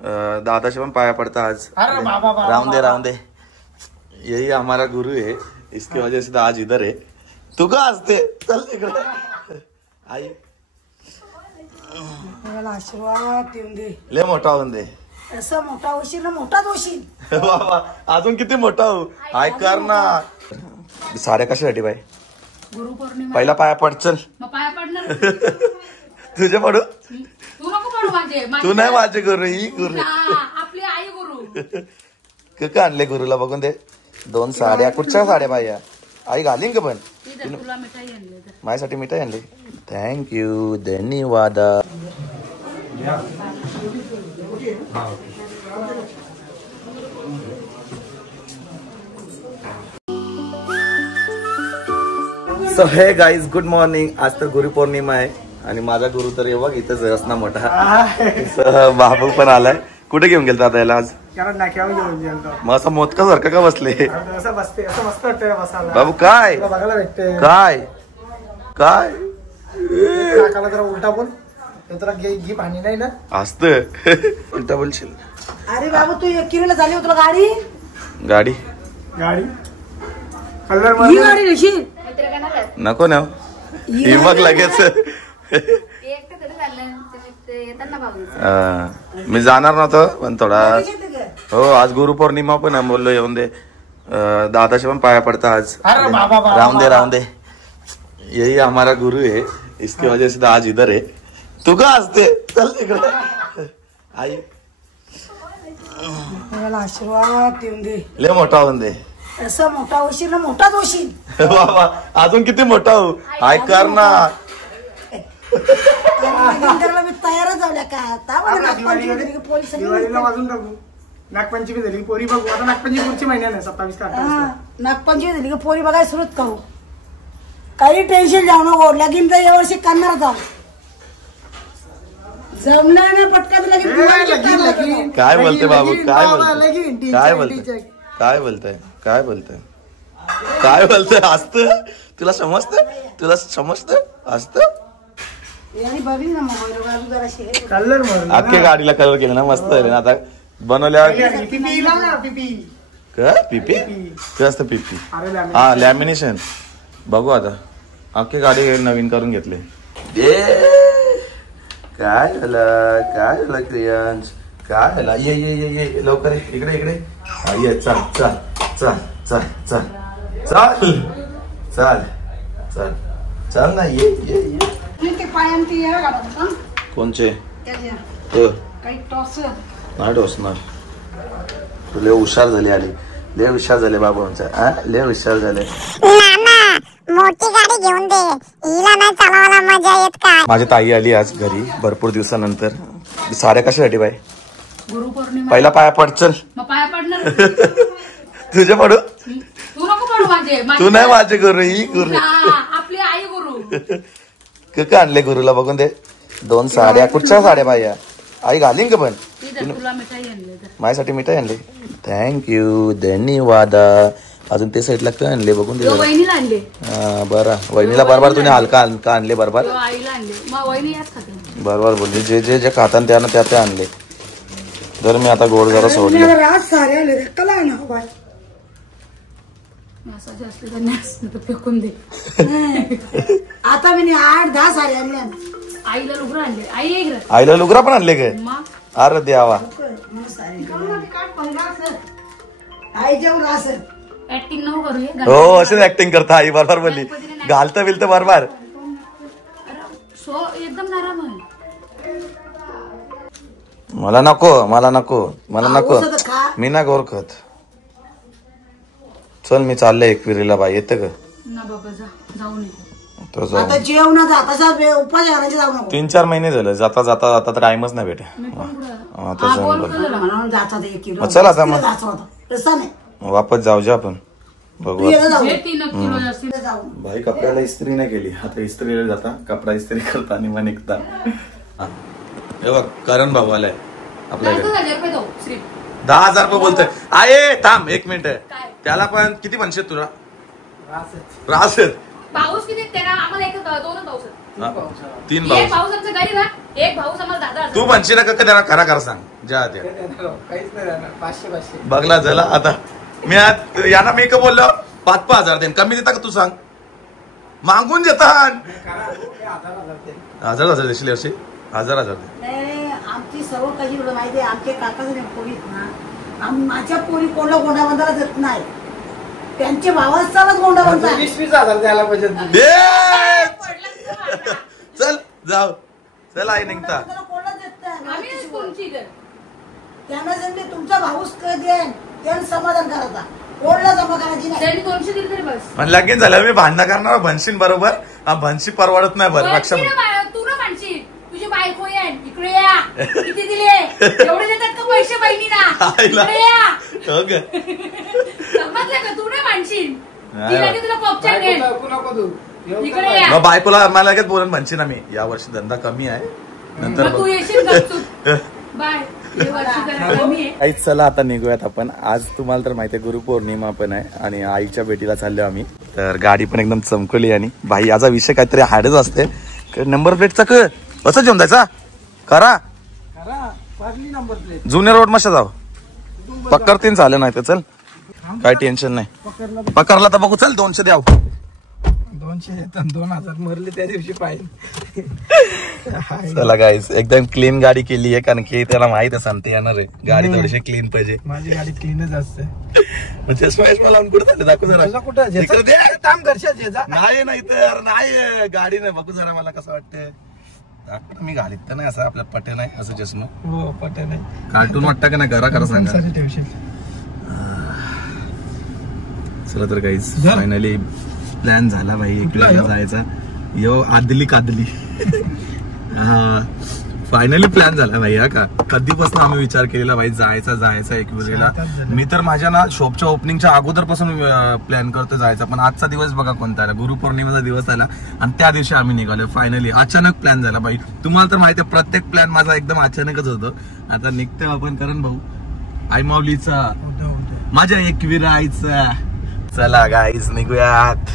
दादाचे पण पाया पड़ता आज। राउंड दे यही हमारा गुरु है, इसकी वजह से तो आज इधर है। तू का हसते चल इकडे आई आशीर्वाद देऊन दे, ले मोठा होऊन दे। असं मोठा होशील ना, मोठाच होशील बाबा अजून किती मोठा हो, हाय कर ना। साड्या कशासाठी बाई? गुरुपौर्णिमा पहिला पाया पड, चल मग पाया पडणार तुझे पडू, तू नको पडू माझे तू नाही माझे गुरु, ही गुरु आपली आई गुरु। का आणले गुरुला बघून दे, 2 साड्या। कुठच्या साड्या बाया? आई घालीन का पण? तुला मिठाई आणली, माझ्यासाठी मिठाई आणली, थँक्यू धन्यवाद। सो हे गाईज गुड मॉर्निंग। आज तर गुरुपौर्णिमा आहे आणि माझा गुरु तर बघ इथंच असणार मोठा। बाबू पण आलाय। कुठे घेऊन गेलता आता याला आज? मग असं मोदका सारखं का बसले? बाबू काय काय काय उलटा बोल, घी पाणी नाही ना असत उलटा बोलशील। अरे बाबू तू 1 किलोला झाली होती गाडी गाडी गाडी ही गाडी रेशील नको ना ही बघ लगेच। मी जाणार नव्हतो पण थोडा, हो आज गुरुपौर्णिमा पण आहे, बोललो येऊन दे। दादाचे पण पाया पड़ता आज। राउंड दे यही हमारा गुरु है, इसकी वजह से तो आज इधर है। तू का हसते चल इकडे आई आशीर्वाद देऊन दे, ले मोठा होऊन दे। असं मोठा होशील ना, मोठाच होशील बाबा अजून किती मोठा हो, हाय कर ना। मी तयारच झाल्या नागपंचमी झाली पोरी बघू, आता नागपंचमी पुढच्या महिन्यात 27 तारखेला नागपंचमी झाली की पोरी बघायला सुरुवात करू। काही टेन्शन जाऊ नको, लगीन तर यावर्षी करणार जाऊ, जमणार ना पटकन लगीन। काय बोलते बाबू, काय बोलते, काय बोलते, काय बोलताय, काय बोलताय, काय बोलताय? असत तुला समजत, तुला समजत असत? कलर अख्ख्या गाडीला कलर केला ना, मस्त आहे ना। आता बनवल्यावर पीपी ते असतं पीपी, हा लॅमिनेशन। बघू आता अख्खी गाडी नवीन करून घेतले। काय झालं, काय झालं क्रियांश, काय झालं? ये ये ये ये लवकर इकडे इकडे ये, चल चल चल चल चल चल चल चल चल ना, ये ये ये। कोणचे नाही टोचणार, लय हुशार झाले, आले लय हुशार झाले बाबा आमचा, लय हुशार झाले। मोठी गाडी घेऊन दे, हिला नाही चालवायला मजा येत काय? माझी ताई आली आज घरी भरपूर दिवसानंतर। साड्या कशासाठी बाई? गुरुपौर्णिमा पहिला पाया पड, चल मग पाया पडणार तुझे पडू, तू नको पडू माझे तू नाही माझे गुरु, ही गुरु आपली आई गुरु। का आणले गुरुला बघून दे, 2 साड्या। कुठच्या साड्या बाया? आई घालीन का पण? तुला मिठाई आणली, माझ्यासाठी मिठाई आणली, थँक्यू धन्यवाद। अजून ते साईडला काय आणले बघून दे। वहिनीला आणले, बरं वहिनीला बरोबर तुम्ही हलका का आणले बरोबर, आईला आणले, मग वहिनी याच खाते बरोबर बोलली। जे जे जे खातात त्यानं त्या त्या आणले। जर मी आता गोड जरा सोडले, फेकून दे। आता मी 8-10 साड्या आणल्या, आईला लुगडं आणले, आई एक आईला लुगरा पण आणले काय? अरे द्यावा, आई जेवण असं ऍक्टिंग नको करू। हो अशीच ऍक्टिंग करता आई, बरोबर बोलली। घालतं बिलतं बरोबर, सो एकदम नरम आहे। मला नको, मला नको, मला नको, मी ना गोर खत। चल मी चाललंय एकविरीला बाई, येतं का? ना बाबा जा, जाऊ नये तो जाऊ। आता जेवण जाता उपास करायचे जाऊ नको। 3-4 महिने झालं, जाता जाता जाता तर टाइमच नाही भेटे। चल आता मग वापस जाऊ जा आपण, बघू। भाई कपड्याला इस्त्री नाही केली, आता इस्त्रीला जाता कपडा इस्त्री करता आणि मग निघता। हे बघ करण भाऊ आलाय आपल्याकडे, 10,000 रुपये बोलतोय। आहे थांब 1 मिनिट, त्याला पण किती म्हणशील तुला? रास पाऊस किती? आम्हाला 2 पाऊस तीन एक भाऊ भाऊ आमचा गरीब आहे, एक भाऊ आम्हाला दादा. तू म्हणशी ना का त्याला खरा खरा सांग ज्या त्या काहीच नाही राहणार. 500 बघला झाला आता मी यांना मी का बोललो 5,000 देईन कमी देता का तू सांग मागून देतात 1,000 देशील असे 1,000 दे. नाही, आमची सर्व कशी माहिती आहे. आमचे काकाचे पोरी ना माझ्या पोरी कोणला गोंडा बांधायला देत नाही. त्यांचे भावाच चालत गोंडा बांधतात. 20,000 द्यायला पाहिजे. चल जाऊ चल आई निघता कोणाला देत नाही. आम्ही कोणची इकडे. त्यांना जमले तुमचा भाऊच देन त्यांना समाधान करायचा. कोणला जमा करायची नाही. त्यांनी 200 दिले तरी बस. पण लगेच झालं मी भांडणं करणार भन्शीन बरोबर भन्शी परवडत नाही बरं लक्ष तू ना म्हणशील तुझी बायको येईन इकडे या किती दिले एवढे देतात का पैसे बहिणीला इकडे या समजलं का तू ना म्हणशील तिला की तुला कॉपचार देईन नको तू. इकडे या. मग बायकोला मला लगेच बोलून म्हणशी ना मी या वर्षी धंदा कमी आहे नंतर मग तू येशील गपचूप. बाय. हे वर्षी जरा कमी आहे. आईच चला आता निघूयात आपण. आज तुम्हाला तर माहिती आहे गुरुपौर्णिमा पण आहे आणि आईच्या भेटीला चाललो आम्ही. तर गाडी पण एकदम चमकली आणि भाई याचा विषय काहीतरी हार्डच असते. नंबर प्लेटचा असं घेऊन जायचा करा नंबर प्लेट जुन्या रोड मशा जाऊ पकडतीन चालेल नाही तर चल काय टेन्शन नाही. पकडला तर बघू चल 200 द्याव 200 येतात 2,000 मरले त्या दिवशी पाहिजे. चला गाईस एकदम क्लीन गाडी केली आहे कारण की त्याला माहित आहे सांगते येणार आहे गाडी थोडीशी क्लीन पाहिजे. माझी गाडी क्लीनच असते. म्हणजे स्मॅश मला कुठे झाले दाखवू जरा कुठं काम करशाल नाही नाही तर नाही गाडी नाही बघू जरा मला कसं वाटतंय मी घालीत तर नाही असं आपल्या पटे नाही असं चष्मा. हो पटे नाही कार्टून वाटतं का नाही घरा करा सांगा. ठेवशील. चला तर गाईस फायनली प्लॅन झाला भाई एकविरेला जायचा. यो आदली कादली हा फायनली प्लॅन झाला भाई. हा का कधीपासून आम्ही विचार केलेला भाई जायचा एकविरेला. मी तर माझ्या ना शॉपच्या ओपनिंगच्या अगोदरपासून प्लॅन करतो जायचा. पण आजचा दिवस बघा कोणता आला गुरुपौर्णिमेचा दिवस आला आणि त्या दिवशी आम्ही निघालो. फायनली अचानक प्लॅन झाला भाई. तुम्हाला तर माहिती आहे प्रत्येक प्लॅन माझा एकदम अचानकच होतो. आता निघतोय आपण करण भाऊ आई माऊलीचा माझ्या एकविरायचा. चला गाईस निघूयात.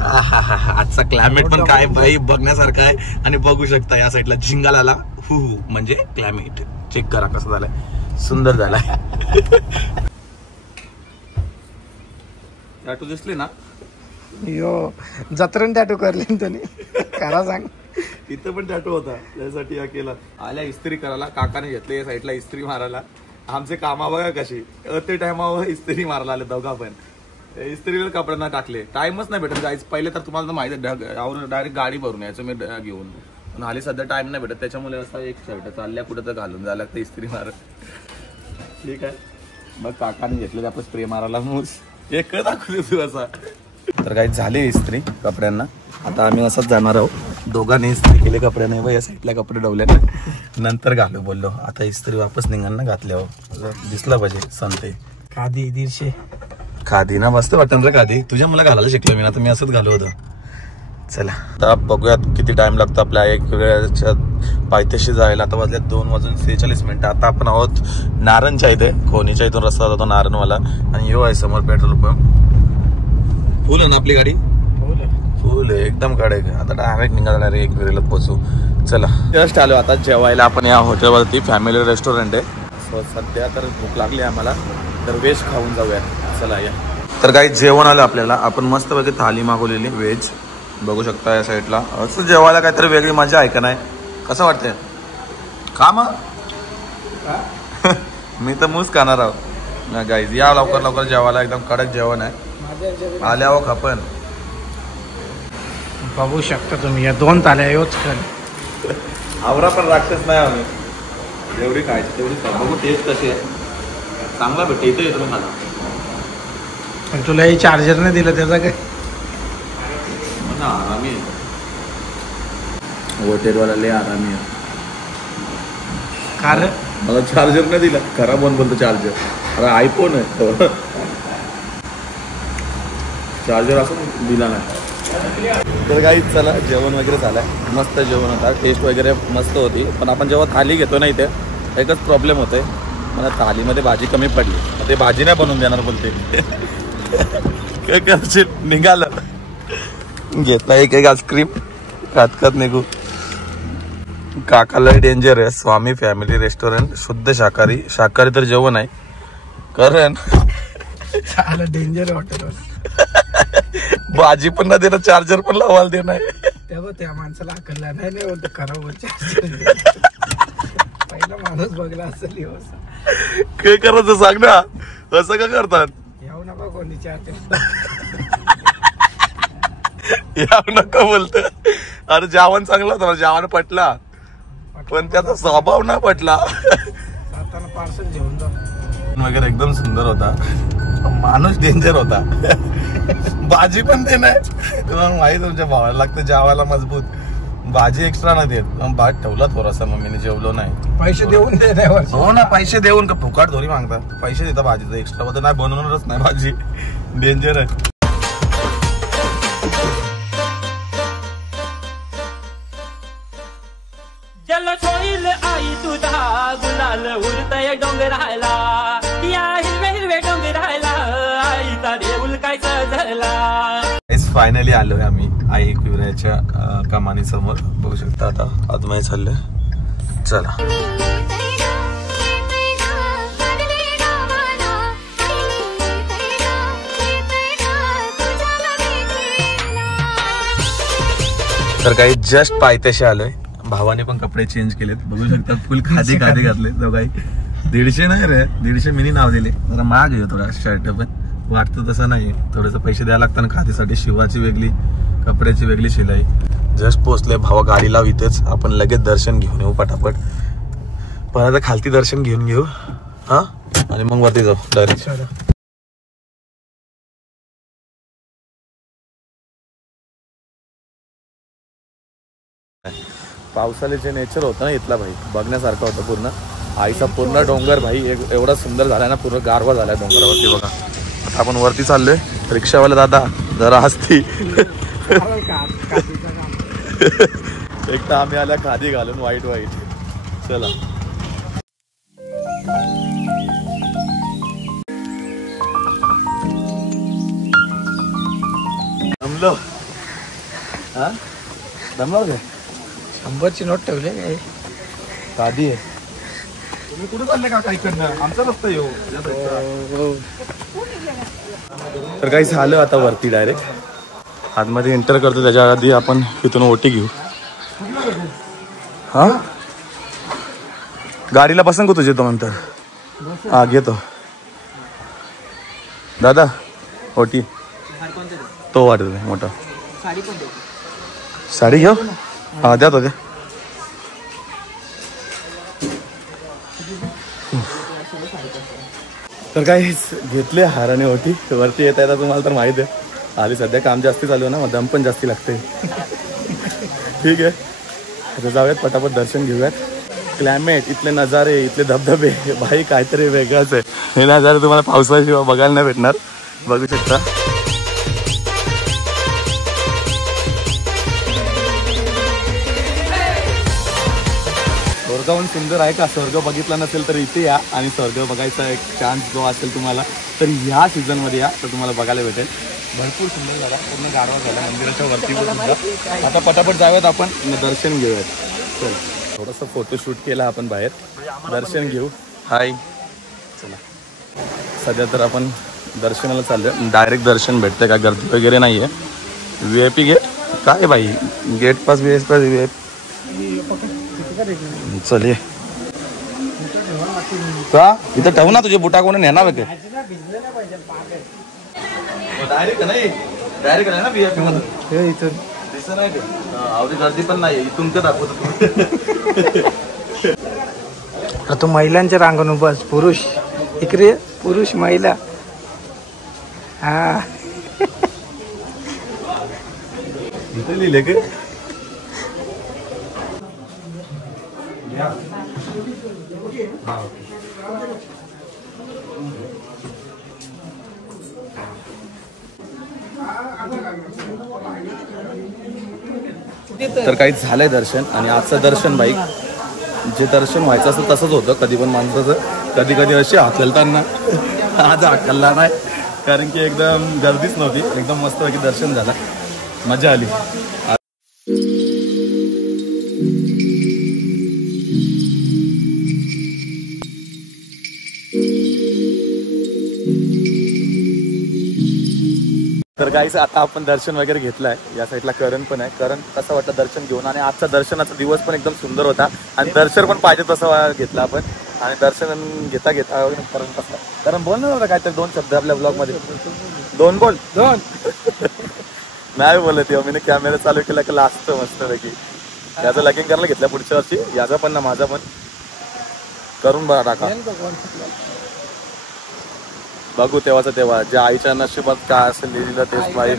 आजचा क्लायमेट पण काय भाई बघण्यासारखा आहे आणि बघू शकता या साईडला झिंगाला आला म्हणजे क्लायमेट चेक करा कसं झालंय सुंदर झालाय. टॅटू दिसले ना यो जत्रण टॅटू करले तुम्ही करा सांग. इथं पण टॅटू होता त्यासाठी हा केला. आल्या इस्त्री करायला काकाने घेतले या साईडला इस्त्री मारायला. आमचे कामा बघा कशी ते टायमावर इस्त्री मारायला आले दोघा पण इस्त्रीला कपड्यांना टाकले. टाइमच नाही भेटत जायचं. पहिले तर तुम्हाला तर माहिती आहे डायरेक्ट गाडी भरून यायचं मी घेऊन पण आली सध्या टाइम नाही भेटत त्याच्यामुळे असं एक शर्ट चालल्या कुठं तर घालून जायला लागतं इस्त्री मारत. ठीक आहे मग काकाने घेतलेले आपण स्प्रे मारायला मूस एक दाखवते तू असा. तर काही झाले इस्त्री कपड्यांना. आता आम्ही असंच जाणार आहोत. दोघांनी इस्त्री केले कपड्याने व या साईडला कपडे ठेवले नंतर घालू बोललो. आता इस्त्री वापस निघांना घातल्यावर दिसला पाहिजे संते खादी 150 खादी ना मस्त वाटतं रे खादी. तुझ्या मला घालायला शिकलो मी ना तर मी असंच घालू होतं. चला आता बघूयात किती टाइम लागतो आपल्या एक वेळेच्या पायथ्याशी जायला. आता वाजले 2:46. आता आपण आहोत नारणच्या इथे. खोनीच्या इथून रस्ता जातो नारणवाला आणि यो आहे समोर पेट्रोल पंप. फुल आहे ना आपली गाडी फुल आहे एकदम कडे. आता डायरेक्ट निघाला रे एक वेळेला पोहोचू. चला जस्ट आलो आता जेवायला. आपण या हॉटेलवरती फॅमिली रेस्टॉरंट आहे. सो सध्या तर भूक लागली आम्हाला तर व्हेज खाऊन जाऊया. चला या. तर काही जेवण आलं आपल्याला. आपण मस्त पैकी थाली मागवलेली व्हेज बघू शकता या साईडला. असं जेवायला काहीतरी वेगळी मजा आहे का नाही कसं वाटतंय खा मग मी तर मूस खाणार आहोत गाईज. या लवकर लवकर जेवायला एकदम कडक जेवण आहे. आल्या खपन बघू शकता तुम्ही या 2 थाल्या योच कर. आवरा पण राक्षस नाही आम्ही. जेवढी खायची तेवढी बघू टेस्ट कशी आहे. चांगला भेटते इथे येतो मला. पण तुला हे चार्जर नाही दिलं त्याचा काय आरामी हॉटेलवाला लय आरामी आहे. कारण मला चार्जर नाही दिला खरा बोलतो चार्जर. अरे आयफोन आहे चार्जर असं दिला नाही. तर काही चला जेवण वगैरे झालंय. मस्त जेवण होता. टेस्ट वगैरे मस्त होती. पण आपण जेव्हा थाली घेतो ना इथे एकच प्रॉब्लेम होतोय मला थालीमध्ये भाजी कमी पडली. ते भाजी नाही बनवून देणार बोलते काय करशील. निघालं घेतला एक आईस्क्रीम खात निघू. काकाला डेंजर आहे. स्वामी फॅमिली रेस्टॉरंट, शुद्ध शाकाहारी. शाकाहारी तर जेवण आहे कारण डेंजर हॉटेल. भाजी पण ना देणार, चार्जर पण लावायला देणार. तेव्हा त्या माणसाला अकलला नाही होत खराब पहिला माणूस बघला असेल. काय करायचं सांग ना, असं का करतात? येऊ नका कोणी याव नका बोलत. अरे जेवण चांगलं होतं ना, जेवण पटला पण त्याचा स्वभाव नाही पटला. जाताना पार्सल घेऊन जा वगैरे एकदम सुंदर होता. माणूस डेंजर होता. भाजी पण ते नाही. तुम्हाला माहित तुमच्या भावाला लागतं जेवायला मजबूत. भाजी एक्स्ट्रा नाही देत. भात ठेवला थोडासा मम्मीने, जेवलो नाही. पैसे देऊन दे. हो ना, पैसे देऊन का फुकाट थोडी मागतात. पैसे देता भाजीचं एक्स्ट्रा मध्ये नाही बनवणारच नाही भाजी. डेंजर आहे. जलच होईल आई तुझा गुलाल उरतय डोंगराला, या हिरवे हिरवे डोंगराला आईचा देऊल काय सजला. फायनली आलोय आम्ही आई एकविराच्या कमानी समोर. बघू शकता आता आतमध्ये चाललोय. चला. तर काही जस्ट पायथ्याशी आलोय. भावाने पण कपडे चेंज केलेत. बघू शकता फुल खादी घातले. तो काही 150 नाही रे, 150 मिनी नाव दिले. जरा महाग आहे थोडा शर्ट, पण वाटतं तसं नाही. थोडंसं पैसे द्यायला लागतात खादीसाठी. शिवाची वेगळी, कपड्याची वेगळी शिलाई. जस्ट पोहोचले. भावा गाडी लाव इथेच, आपण लगेच दर्शन घेऊन येऊ पटापट. पण आता खालती दर्शन घेऊन घेऊ हा, आणि मग वरती जाऊ डायरेक्ट. पावसाळ्याचे नेचर होतं ना इथला भाई, बघण्यासारखं होतं पूर्ण. आईचा पूर्ण डोंगर भाई एवढा सुंदर झालाय ना, पूर्ण गारवा झालाय डोंगरावरती. बघा आता आपण वरती चाललोय. रिक्षावाला दादा जरा हसती. एक तर आम्ही आल्या खादी घालून वाईट वाईट. चला दमलो. हा दमलो काय? 100ची नोट ठेवले काय? खादी आहे. तुम्ही कुठे चालले का काही करणं? आमचा रस्ता येऊ. तर काही झालं आता वरती डायरेक्ट आतमध्ये एंटर करतो. त्याच्या आधी आपण इथून ओटी घेऊ. हा गाडीला बसन का तुझे तो नंतर? हा घेतो दादा. ओटी तो वाटत मोठा. साडी घेऊ. हा द्या तो द्या. तर काही घेतले हार आणि ओटी. वरती येता येता तुम्हाला तर माहित आहे आधी सध्या काम जास्ती चालू आहे ना, दम पण जास्ती लागते. ठीक आहे आता जाऊयात पटापट दर्शन घेऊयात. क्लायमेट, इथले नजारे, इथले धबधबे भाई काहीतरी वेगळाच आहे. हे नजारे तुम्हाला पावसाळ्याशिवाय बघायला नाही भेटणार. बघू शकता. स्वर्गाहून सुंदर आहे का? स्वर्ग बघितला नसेल तर इथे या आणि स्वर्ग बघायचा एक चान्स जो असेल तुम्हाला तर ह्या सीझनमध्ये या, तर तुम्हाला बघायला भेटेल. भरपूर सुंदर झाला, पूर्ण गारवा झाला मंदिराच्या वरती सुद्धा. आता पटापट जाऊयात आपण दर्शन घेऊयात. चल थोडंसं फोटोशूट केला आपण बाहेर, दर्शन घेऊ. हाय चला. सध्या तर आपण दर्शनाला चाललोय. डायरेक्ट दर्शन भेटते का, गर्दी वगैरे नाही आहे. VIP गेट काय भाई, gate pass VS pass VIP. चल ये का इथं ठेवू ना, तुझे बुटा कोणी नेणार होते. डायरेक्ट नाही, डायरेक्ट आहे ना VIP मधून. इथून दिसत नाही ते. आवडी गर्दी पण नाही इथून ते दाखवतो. तो महिलांच्या रांगण बस. पुरुष इकडे, पुरुष महिला. हा इथे लिहिले का? तर काही झालंय दर्शन. आणि आजचं दर्शन बाई जे दर्शन व्हायचं असतं तसंच होतं. कधी पण माणसाचं कधी कधी असे हाकलताना आज हाकलला नाही, कारण की एकदम गर्दीच नव्हती. एकदम मस्तपैकी दर्शन झालं, मजा आली. तर गाईस आता आपण दर्शन वगैरे घेतलंय. या साईडला करण पण आहे. करण कसं वाटलं दर्शन घेऊन? आणि आजचा दर्शनाचा दिवस पण एकदम सुंदर होता आणि दर्शन पण पाहिजे तसं घेतलं आपण. आणि दर्शन घेता घेता पर्यंत कसं कारण बोल ना काहीतरी 2 शब्द आपल्या ब्लॉग मध्ये. 2 बोल. 2 नाही बोलत मी कॅमेरा चालू केला की लास्ट मस्त पैकी. याचं लगीन करायला घेतलं पुढच्या वर्षी. याचा पण ना माझा पण करून बघा टाका. बघू तेव्हाच तेव्हा ज्या आईच्या नशिबात काय असेल लिहिलं तेच भाई.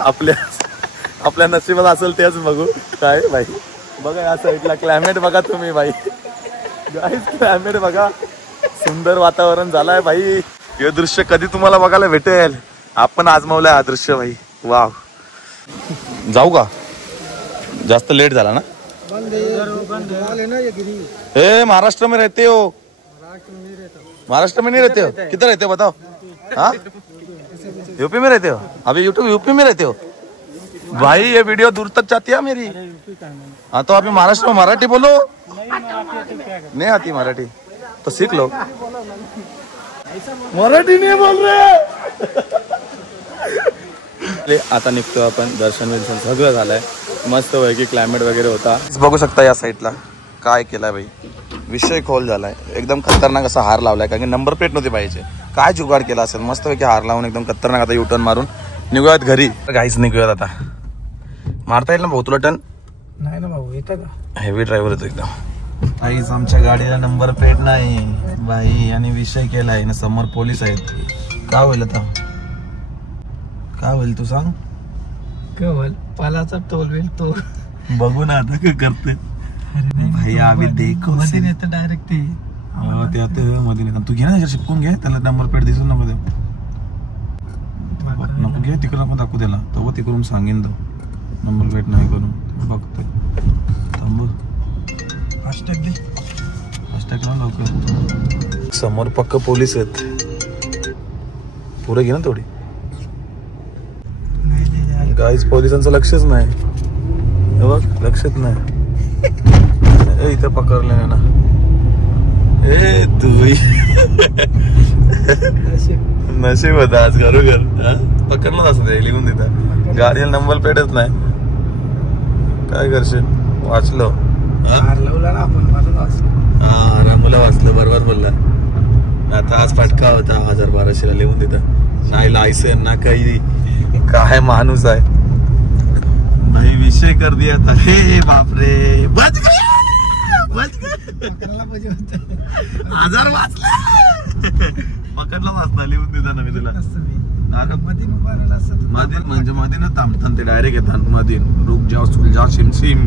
आपल्या नशिबात असेल तेच बघू काय भाई. बघा या साईडला क्लायमेट बघा तुम्ही भाई. क्लायमेट बघा सुंदर वातावरण झालंय भाई. हे दृश्य कधी तुम्हाला बघायला भेटेल. आपण आजमावलंय हा दृश्य भाई. वाव. जाऊ का? जास्त लेट झाला ना. ए महाराष्ट्र में रहते हो? महाराष्ट्र में नहीं रहते हो? किधर रहते हो बताओ? हाँ यूपी में रहते हो? अभी यूपी में रहते हो भाई. ये वीडियो दूर तक जाती है मेरी. हाँ तो अभी महाराष्ट्र में मराठी बोलो. नहीं आती मराठी तो सीख लो. मराठी नहीं बोल रहे. आता निघतो आपण. दर्शन विर्शन सगळं झालंय. मस्त पैकी क्लायमेट वगैरे होता. बघू शकता या साईडला काय केलाय भाई. विषय खोल झालाय एकदम खतरनाक असा हार लावलाय कारण की नंबर प्लेट नव्हती पाहिजे. काय जुगाड केला असेल मस्त पैकी हार लावून एकदम खतरनाक. आता युटर्न मारून निघूयात घरी. गाईच निघूयात आता. मारता येईल ना भाऊ तुला टर्न? नाही ना भाऊ येतं का? हेवी ड्रायव्हर येतो एकदम. काहीच आमच्या गाडीला नंबर प्लेट नाही बाई. आणि विषय केलाय ना समोर पोलीस आहेत. काय होईल आता? काय होईल तू सांग? काय होईल? पालाचा टोल होईल तो. बघू ना आता काय करते भैया. अभी देखो डायरेक्ट ते मध्ये तू घे ना शिपकून घे. त्याला नंबर प्लेट दिसून नको देऊ. नको घे तिकडे नको दाखवू त्याला. तो तिकडून सांगेन तो नंबर प्लेट नाही करून बघतोय. थांब फास्टॅग दे. फास्टॅग लावून लवकर. समोर पक्क पोलीस आहेत. पुढे घे ना थोडी. गाईज पोलिसांचं लक्षच नाही. बघ लक्षच नाही. इथं पकडलं ना. ए तू नशीब होता आज घरोघर. पकडलं असं ते लिहून देतात. गाडीला नंबर प्लेटच नाही. काय करशील? वाचलो. रामूला वाचलं. बरोबर बोलला. आता आज फटका होता 1200 लिहून देतात. नाही लायसन ना काही. काय माणूस आहे भाई. विषय कर दिया था. हे बापरे. बच गया. 1000 वाचला. पकडला वाचला लिहून देता ना मी तुला. मधीन म्हणजे मधीन थांबतात ते डायरेक्ट येतात. मधीन रुक जाओ सुल जा सिम सिम.